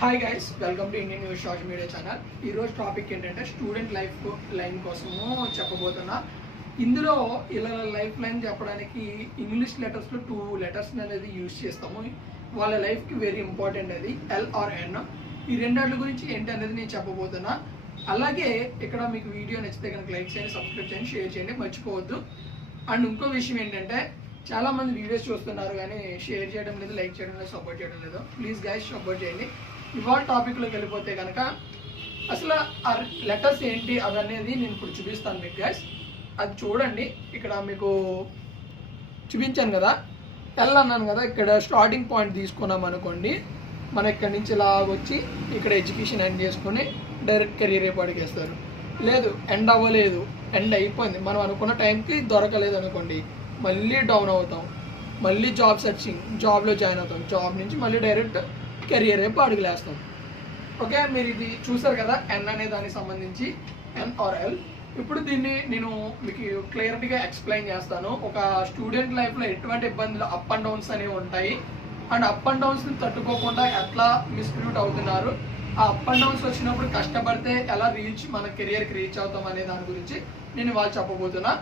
Hi guys, welcome to Indian news social media channel. ఈరోజు topic ఏంటంటే student line కోసము చెప్పబోతున్నా. ఇందులో ఇలా లైఫ్ లైన్ చెప్పడానికి ఇంగ్లీష్ లెటర్స్లో 2 లెటర్స్ అనేది యూజ్ చేస్తాము. వాళ్ళ లైఫ్కి వెరీ ఇంపార్టెంట్ అది ఎల్ ఆర్ ఎన్. ఈ రెండాటి గురించి ఏంటి అనేది నేను చెప్పబోతున్నా. అలాగే ఇక్కడ మీకు వీడియో నచ్చితే కనుక లైక్ చేయండి, సబ్స్క్రైబ్ చేయండి, షేర్ చేయండి, మర్చిపోవద్దు. అండ్ ఇంకో విషయం ఏంటంటే చాలా మంది వీడియోస్ చూస్తున్నారు కానీ షేర్ చేయడం లేదు, లైక్ చేయడం లేదు, సపోర్ట్ చేయడం లేదు. ప్లీజ్ గైస్ సపోర్ట్ చేయండి. ఇవాళ టాపిక్లోకి వెళ్ళిపోతే కనుక అసలు ఆ లెటర్స్ ఏంటి అవనేది నేను ఇప్పుడు చూపిస్తాను మీకు గైస్. అది చూడండి. ఇక్కడ మీకు చూపించాను కదా, ఎల్ అన్నాను కదా, ఇక్కడ స్టార్టింగ్ పాయింట్ తీసుకున్నాం అనుకోండి. మన ఇక్కడి నుంచి ఇలా వచ్చి ఇక్కడ ఎడ్యుకేషన్ ఎండ్ చేసుకుని డైరెక్ట్ కెరీర్ వైపు అడిగేస్తారు. లేదు, ఎండ్ అవ్వలేదు, ఎండ్ అయిపోయింది, మనం అనుకున్న టైంకి దొరకలేదు అనుకోండి, మళ్ళీ డౌన్ అవుతాం, మళ్ళీ జాబ్ సెర్చింగ్, జాబ్లో జాయిన్ అవుతాం, జాబ్ నుంచి మళ్ళీ డైరెక్ట్ కెరియర్ వైపు అడుగులేస్తాం. ఓకే, మీరు ఇది చూసారు కదా, ఎన్ అనే దానికి సంబంధించి ఎన్ ఆర్ ఎల్. ఇప్పుడు దీన్ని నేను మీకు క్లియర్గా ఎక్స్ప్లెయిన్ చేస్తాను. ఒక స్టూడెంట్ లైఫ్లో ఎటువంటి ఇబ్బందులు, అప్ అండ్ డౌన్స్ అనేవి ఉంటాయి. అండ్ అప్ అండ్ డౌన్స్ని తట్టుకోకుండా ఎట్లా మిస్ప్రూట్ అవుతున్నారు, ఆ అప్ అండ్ డౌన్స్ వచ్చినప్పుడు కష్టపడితే ఎలా మన కెరియర్కి రీచ్ అవుతాం అనే దాని గురించి నేను వాళ్ళు చెప్పబోతున్నా.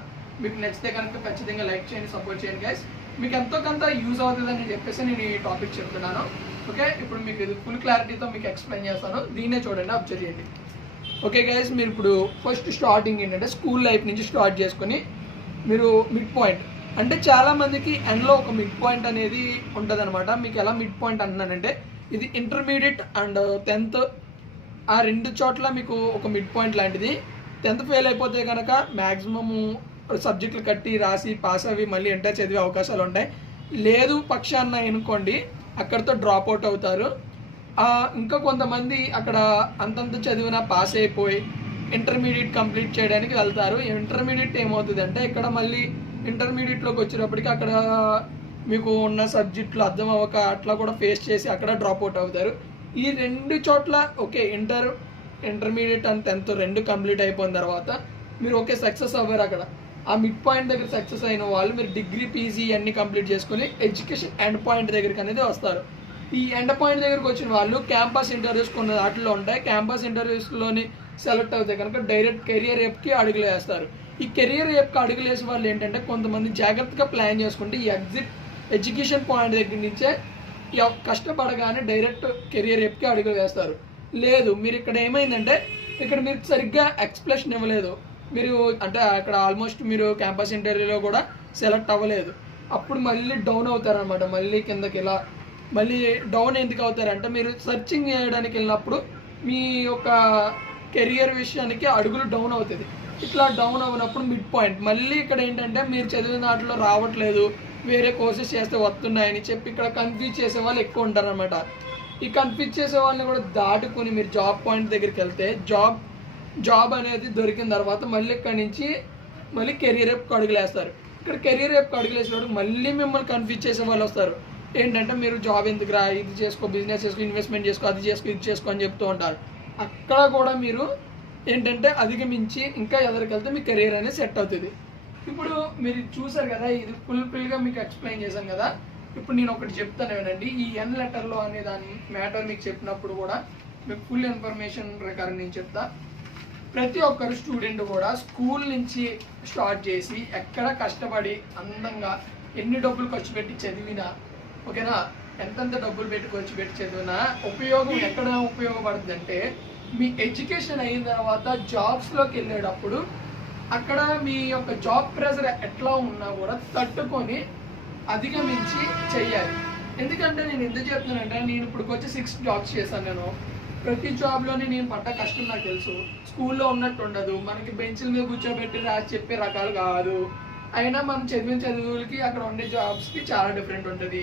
మీకు నచ్చితే కనుక ఖచ్చితంగా లైక్ చేయండి, సపోర్ట్ చేయండి గైస్. మీకు ఎంతో కొంత యూజ్ అవుతుందని చెప్పేసి నేను ఈ టాపిక్ చెప్తున్నాను. ఓకే, ఇప్పుడు మీకు ఇది ఫుల్ క్లారిటీతో మీకు ఎక్స్ప్లెయిన్ చేస్తాను. దీన్నే చూడండి, అబ్జర్వ్ చేయండి. ఓకే గైస్, మీరు ఇప్పుడు ఫస్ట్ స్టార్టింగ్ ఏంటంటే స్కూల్ లైఫ్ నుంచి స్టార్ట్ చేసుకొని మీరు మిడ్ పాయింట్, అంటే చాలామందికి ఎండ్లో ఒక మిడ్ పాయింట్ అనేది ఉంటుంది అనమాట. మీకు ఎలా మిడ్ పాయింట్ అంటున్నానంటే ఇది ఇంటర్మీడియట్ అండ్ 10th ఆ 2 చోట్ల మీకు ఒక మిడ్ పాయింట్ లాంటిది. 10th ఫెయిల్ అయిపోతే కనుక మ్యాక్సిమము సబ్జెక్టులు కట్టి రాసి పాస్ అవి మళ్ళీ ఇంటర్ చదివే అవకాశాలు ఉంటాయి. లేదు పక్షాన్న అనుకోండి, అక్కడితో డ్రాప్ అవుట్ అవుతారు. ఇంకా కొంతమంది అక్కడ అంతంత చదివిన పాస్ అయిపోయి ఇంటర్మీడియట్ కంప్లీట్ చేయడానికి వెళ్తారు. ఇంటర్మీడియట్ ఏమవుతుంది అంటే ఇక్కడ మళ్ళీ ఇంటర్మీడియట్లోకి వచ్చేటప్పటికి అక్కడ మీకు ఉన్న సబ్జెక్టులు అర్థం అవ్వక అట్లా కూడా ఫేస్ చేసి అక్కడ డ్రాప్ అవుట్ అవుతారు. ఈ 2 చోట్ల okay intermediate and 10th 2 complete అయిపోయిన తర్వాత మీరు ఓకే సక్సెస్ అవ్వరు. అక్కడ ఆ మిడ్ పాయింట్ దగ్గర సక్సెస్ అయిన వాళ్ళు మీరు డిగ్రీ పీజీ అన్ని కంప్లీట్ చేసుకుని ఎడ్యుకేషన్ ఎండ్ పాయింట్ దగ్గరికి అనేది వస్తారు. ఈ ఎండ్ పాయింట్ దగ్గరికి వచ్చిన వాళ్ళు క్యాంపస్ ఇంటర్వ్యూస్ కొన్ని వాటిలో ఉంటాయి. క్యాంపస్ ఇంటర్వ్యూస్లోని సెలెక్ట్ అవుతే కనుక డైరెక్ట్ కెరియర్ యాప్కి అడుగులు వేస్తారు. ఈ కెరియర్ యాప్కి అడుగులు వేసే వాళ్ళు ఏంటంటే కొంతమంది జాగ్రత్తగా ప్లాన్ చేసుకుంటే ఈ ఎడ్యుకేషన్ పాయింట్ దగ్గర నుంచే కష్టపడగానే డైరెక్ట్ కెరియర్ యాప్కి అడుగులు వేస్తారు. లేదు, మీరు ఇక్కడ ఏమైందంటే ఇక్కడ మీరు సరిగ్గా ఎక్స్ప్లెనేషన్ ఇవ్వలేదు, మీరు అంటే అక్కడ ఆల్మోస్ట్ మీరు క్యాంపస్ ఇంటర్వ్యూలో కూడా సెలెక్ట్ అవ్వలేదు, అప్పుడు మళ్ళీ డౌన్ అవుతారనమాట. మళ్ళీ కిందకి ఇలా మళ్ళీ డౌన్ ఎందుకు అవుతారంటే మీరు సర్చింగ్ చేయడానికి వెళ్ళినప్పుడు మీ యొక్క కెరియర్ విషయానికి అడుగులు డౌన్ అవుతుంది. ఇట్లా డౌన్ అవునప్పుడు మిడ్ పాయింట్ మళ్ళీ ఇక్కడ ఏంటంటే మీరు చదివిన దాంట్లో రావట్లేదు, వేరే కోర్సెస్ చేస్తే వస్తున్నాయని చెప్పి ఇక్కడ కన్ఫ్యూజ్ చేసే వాళ్ళు ఎక్కువ ఉంటారనమాట. ఈ కన్ఫ్యూజ్ చేసే వాళ్ళని కూడా దాటుకుని మీరు జాబ్ పాయింట్ దగ్గరికి వెళ్తే జాబ్ అనేది దొరికిన తర్వాత మళ్ళీ ఇక్కడ నుంచి మళ్ళీ కెరీర్ వైపుకి అడుగులేస్తారు. ఇక్కడ కెరీర్ వైపుకి అడుగులేసినప్పుడు మళ్ళీ మిమ్మల్ని కన్ఫ్యూజ్ చేసే వాళ్ళు వస్తారు. ఏంటంటే మీరు జాబ్ ఎందుకు రా, ఇది చేసుకో, బిజినెస్ చేసుకో, ఇన్వెస్ట్మెంట్ చేసుకో, అది చేసుకో, ఇది చేసుకో అని చెప్తూ ఉంటారు. అక్కడ కూడా మీరు ఏంటంటే అధిగమించి ఇంకా ఎదరికెళ్తే మీ కెరీర్ అనేది సెట్ అవుతుంది. ఇప్పుడు మీరు చూసారు కదా, ఇది ఫుల్గా మీకు ఎక్స్ప్లెయిన్ చేశాను కదా. ఇప్పుడు నేను ఒకటి చెప్తాను ఏనండి, ఈ ఎన్ లెటర్లో అనే దాని మ్యాటర్ మీకు చెప్పినప్పుడు కూడా మీకు ఫుల్ ఇన్ఫర్మేషన్ ప్రకారం నేను చెప్తా. ప్రతి ఒక్కరు స్టూడెంట్ కూడా స్కూల్ నుంచి స్టార్ట్ చేసి ఎక్కడ కష్టపడి అందంగా ఎన్ని డబ్బులు ఖర్చు పెట్టి చదివినా, ఓకేనా, ఎంతెంత డబ్బులు ఖర్చు పెట్టి చదివినా ఉపయోగం ఎక్కడ ఉపయోగపడుతుంది అంటే మీ ఎడ్యుకేషన్ అయిన తర్వాత జాబ్స్లోకి వెళ్ళేటప్పుడు అక్కడ మీ యొక్క జాబ్ ప్రెషర్ ఎట్లా ఉన్నా కూడా తట్టుకొని అధిగమించి చెయ్యాలి. ఎందుకంటే నేను ఎందుకు చెప్తున్నానంటే నేను ఇప్పుడు వచ్చి 6 జాబ్స్ చేశాను. నేను ప్రతి జాబ్లోనే నేను పడ్డ కష్టం నాకు తెలుసు. స్కూల్లో ఉన్నట్టు ఉండదు, మనకి బెంచ్ల మీద కూర్చోబెట్టి రాసి చెప్పే రకాలు కాదు. అయినా మనం చదివిన చదువులకి అక్కడ ఉండే జాబ్స్కి చాలా డిఫరెంట్ ఉంటుంది.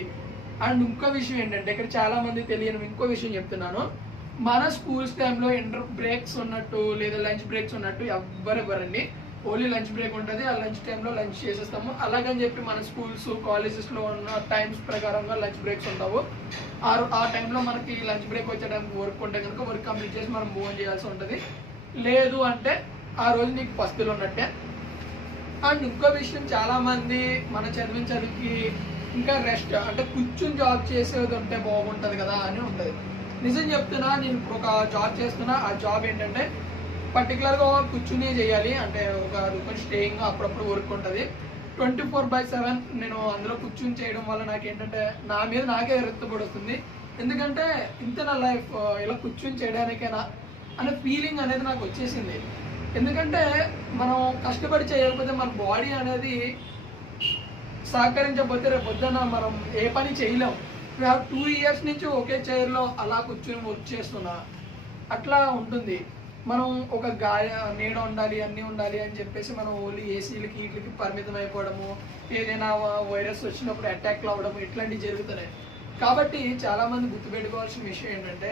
అండ్ ఇంకో విషయం ఏంటంటే ఇక్కడ చాలామంది తెలియని ఇంకో విషయం చెప్తున్నాను. మన స్కూల్స్ టైంలో ఇంటర్ బ్రేక్స్ ఉన్నట్టు లేదా లంచ్ బ్రేక్స్ ఉన్నట్టు ఎవ్వరెవరండి. ఓన్లీ లంచ్ బ్రేక్ ఉంటుంది, ఆ లంచ్ టైంలో లంచ్ చేసేస్తాము. అలాగని చెప్పి మన స్కూల్స్ కాలేజెస్లో ఉన్న టైమ్స్ ప్రకారంగా లంచ్ బ్రేక్స్ ఉండవు. ఆ టైంలో మనకి లంచ్ బ్రేక్ వచ్చే టైంకి వర్క్ ఉంటే కనుక వర్క్ కంప్లీట్ చేసి మనం మూవ్ చేయాల్సి ఉంటుంది. లేదు అంటే ఆ రోజు నీకు పస్తులు ఉన్నట్టే. అండ్ ఇంకో విషయం, చాలామంది మన చదివిన చదువుకి ఇంకా రెస్ట్ అంటే కూర్చుని జాబ్ చేసేది ఉంటే బాగుంటుంది కదా అని ఉంటుంది. నిజం చెప్తున్నా, నేను ఇప్పుడు ఒక జాబ్ చేస్తున్నా. ఆ జాబ్ ఏంటంటే పర్టికులర్గా కూర్చుని చేయాలి, అంటే ఒక రూపాయి స్టేయింగ్ అప్పుడప్పుడు వర్క్ ఉంటుంది. 24/7 నేను అందులో కూర్చుని చేయడం వల్ల నాకేంటంటే నా మీద నాకే ఎత్తుబడి వస్తుంది. ఎందుకంటే ఇంత నా లైఫ్ ఇలా కూర్చుని చేయడానికేనా అనే ఫీలింగ్ అనేది నాకు వచ్చేసింది. ఎందుకంటే మనం కష్టపడి చేయకపోతే మన బాడీ అనేది సహకరించకపోతే రేపు పొద్దున్న మనం ఏ పని చేయలేం. 2 years నుంచి ఒకే చైర్లో అలా కూర్చొని వర్క్ చేస్తున్నా, అట్లా ఉంటుంది. మనం ఒక నీడ ఉండాలి, అన్నీ ఉండాలి అని చెప్పేసి మనం ఓన్లీ ఏసీలకి వీటికి పరిమితం అయిపోవడము, ఏదైనా వైరస్ వచ్చినప్పుడు అటాక్లు అవ్వడము ఇట్లాంటివి జరుగుతున్నాయి. కాబట్టి చాలామంది గుర్తుపెట్టుకోవాల్సిన విషయం ఏంటంటే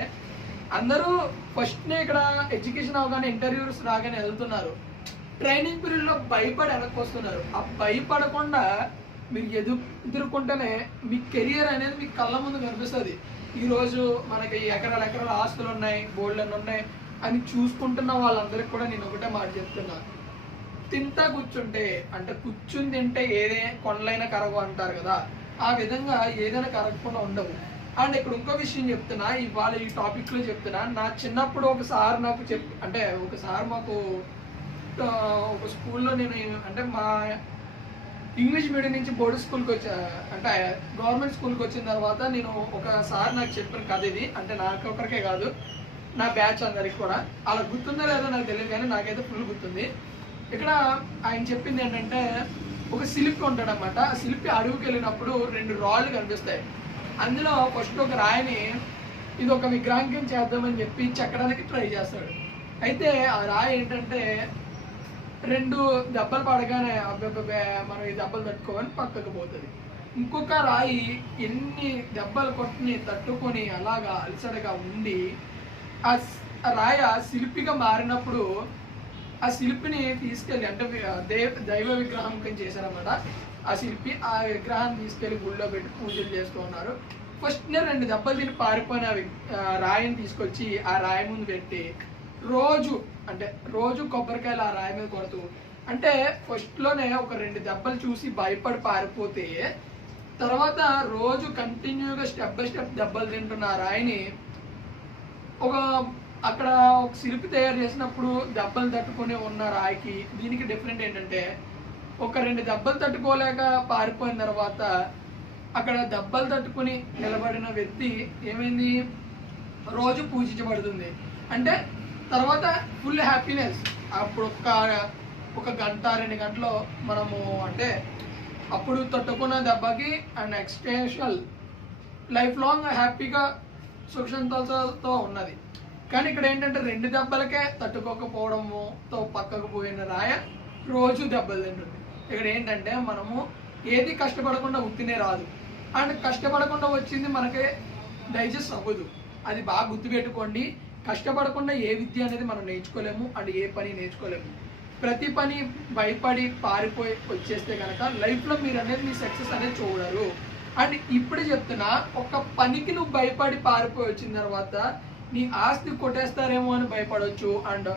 అందరూ ఫస్ట్నే ఇక్కడ ఎడ్యుకేషన్ అవగానే ఇంటర్వ్యూస్ రాగానే వెళ్తున్నారు, ట్రైనింగ్ పీరియడ్లో భయపడి వెనక్కి వస్తున్నారు. ఆ భయపడకుండా మీరు ఎదుర్కొంటేనే మీ కెరియర్ అనేది మీ కళ్ళ ముందు కనిపిస్తుంది. ఈరోజు మనకి ఎకరాల ఆస్తులు ఉన్నాయి, బోల్డ్లు ఉన్నాయి అని చూసుకుంటున్న వాళ్ళందరికీ కూడా నేను ఒకటే మాట చెప్తున్నా, తింటా కూర్చుంటే అంటే కూర్చుని తింటే ఏదే కొండలైనా కరగవు అంటారు కదా, ఆ విధంగా ఏదైనా కరగకుండా ఉండవు. అండ్ ఇక్కడ ఇంకో విషయం చెప్తున్నా, ఇవాళ ఈ టాపిక్లో చెప్తున్నా. నా చిన్నప్పుడు ఒకసారి నాకు అంటే ఒకసారి మాకు ఒక స్కూల్లో నేను అంటే మా ఇంగ్లీష్ మీడియం నుంచి బోర్డు స్కూల్కి అంటే గవర్నమెంట్ స్కూల్కి వచ్చిన తర్వాత నేను ఒకసారి నాకు చెప్పిన కథ ఇది. అంటే నాకు ఒకరికే కాదు, నా బ్యాచ్ అందరికి కూడా. అలా గుర్తుందో లేదో నాకు తెలియదు, కానీ నాకైతే ఫుల్ గుర్తుంది. ఇక్కడ ఆయన చెప్పింది ఏంటంటే ఒక శిల్పి ఉంటాడనమాట. ఆ శిల్పి అడవికి వెళ్ళినప్పుడు 2 రాళ్ళు కనిపిస్తాయి. అందులో ఫస్ట్ ఒక రాయిని ఇది ఒక విగ్రహం చేద్దామని చెప్పి చెక్కడానికి ట్రై చేస్తాడు. అయితే ఆ రాయి ఏంటంటే 2 దెబ్బలు పడగానే మనం ఈ దెబ్బలు తట్టుకోవని పక్కకు పోతుంది. ఇంకొక రాయి ఎన్ని దెబ్బలు కొట్టి తట్టుకొని అలాగా అలసడగా ఉండి ఆ రాయి శిల్పిగా మారినప్పుడు ఆ శిల్పిని తీసుకెళ్ళి అంటే దైవ విగ్రహం చేశారన్నమాట. ఆ శిల్పి ఆ విగ్రహాన్ని తీసుకెళ్లి గుళ్ళో పెట్టి పూజలు చేస్తూ ఉన్నారు. ఫస్ట్నే 2 దెబ్బలు తిని పారిపోయిన రాయిని తీసుకొచ్చి ఆ రాయి ముందు పెట్టి రోజు కొబ్బరికాయలు ఆ రాయి మీద కొడుతూ, అంటే ఫస్ట్లోనే ఒక 2 దెబ్బలు చూసి భయపడి పారిపోతే తర్వాత రోజు కంటిన్యూగా స్టెప్ బై స్టెప్ దెబ్బలు తింటున్న ఆ రాయిని అక్కడ ఒక శిల్పి తయారు చేసినప్పుడు దెబ్బలు తట్టుకుని ఉన్న రాయికి దీనికి డిఫరెంట్ ఏంటంటే ఒక 2 దెబ్బలు తట్టుకోలేక పారిపోయిన తర్వాత అక్కడ దెబ్బలు తట్టుకుని నిలబడిన వ్యక్తి ఏమైంది, రోజు పూజించబడుతుంది. అంటే తర్వాత ఫుల్ హ్యాపీనెస్. అప్పుడు ఒక గంట 2 గంటలో మనము అంటే అప్పుడు తట్టుకున్న దెబ్బకి అండ్ ఎక్స్టెన్షనల్ లైఫ్ లాంగ్ హ్యాపీగా సుఖ సంతోషాలతో ఉన్నది. కానీ ఇక్కడ ఏంటంటే 2 దెబ్బలకే తట్టుకోకపోవడంతో పక్కకు పోయిన రాయ రోజు దెబ్బలు తింటుంది. ఇక్కడ ఏంటంటే మనము ఏది కష్టపడకుండా ఉత్తినే రాదు, అండ్ కష్టపడకుండా వచ్చింది మనకే డైజెస్ట్ అవ్వదు. అది బాగా గుర్తుపెట్టుకోండి. కష్టపడకుండా ఏ విద్య అనేది మనం నేర్చుకోలేము, అండ్ ఏ పని నేర్చుకోలేము. ప్రతి పని భయపడి పారిపోయి వచ్చేస్తే కనుక లైఫ్లో మీరు అనేది మీ సక్సెస్ అనేది చూడరు. అండ్ ఇప్పుడే చెప్తున్నా, ఒక పనికి నువ్వు భయపడి పారిపోయి వచ్చిన తర్వాత నీ ఆస్తి కొట్టేస్తారేమో అని భయపడవచ్చు. అండ్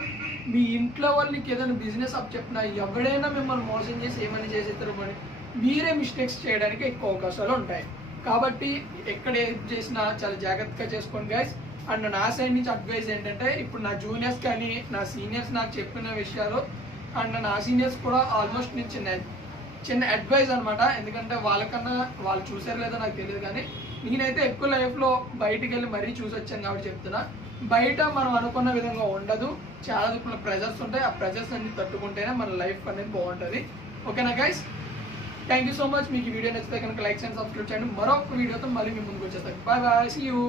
మీ ఇంట్లో వాళ్ళు నీకు ఏదైనా బిజినెస్ అప్ చెప్పినా ఎవడైనా మిమ్మల్ని మోసం చేసి ఏమైనా చేసేస్తారో అని మీరే మిస్టేక్స్ చేయడానికి ఎక్కువ అవకాశాలు ఉంటాయి. కాబట్టి ఎక్కడ ఏది చేసినా చాలా జాగ్రత్తగా చేసుకోండి గైస్. అండ్ నా సైడ్ నుంచి అడ్వైస్ ఏంటంటే, ఇప్పుడు నా జూనియర్స్ కానీ నా సీనియర్స్ నాకు చెప్పిన విషయాలు అండ్ నా సీనియర్స్ కూడా ఆల్మోస్ట్ నేను చిన్న అడ్వైస్ అనమాట. ఎందుకంటే వాళ్ళకన్నా వాళ్ళు చూసారు లేదో నాకు తెలియదు, కానీ నేనైతే ఎక్కువ లైఫ్లో బయటికి వెళ్ళి మరీ చూసి వచ్చాను కాబట్టి చెప్తున్నా. బయట మనం అనుకున్న విధంగా ఉండదు, చాలా ప్రెజర్స్ ఉంటాయి. ఆ ప్రెజర్స్ అన్ని తట్టుకుంటేనే మన లైఫ్ అనేది బాగుంటుంది. ఓకేనా guys, thank you so much. మీకు ఈ వీడియో నచ్చితే కనుక లైక్ అండ్ సబ్స్క్రైబ్ చేయండి. మరొక వీడియోతో మళ్ళీ మీ ముందుకు వచ్చేస్తాను. Bye bye, see you.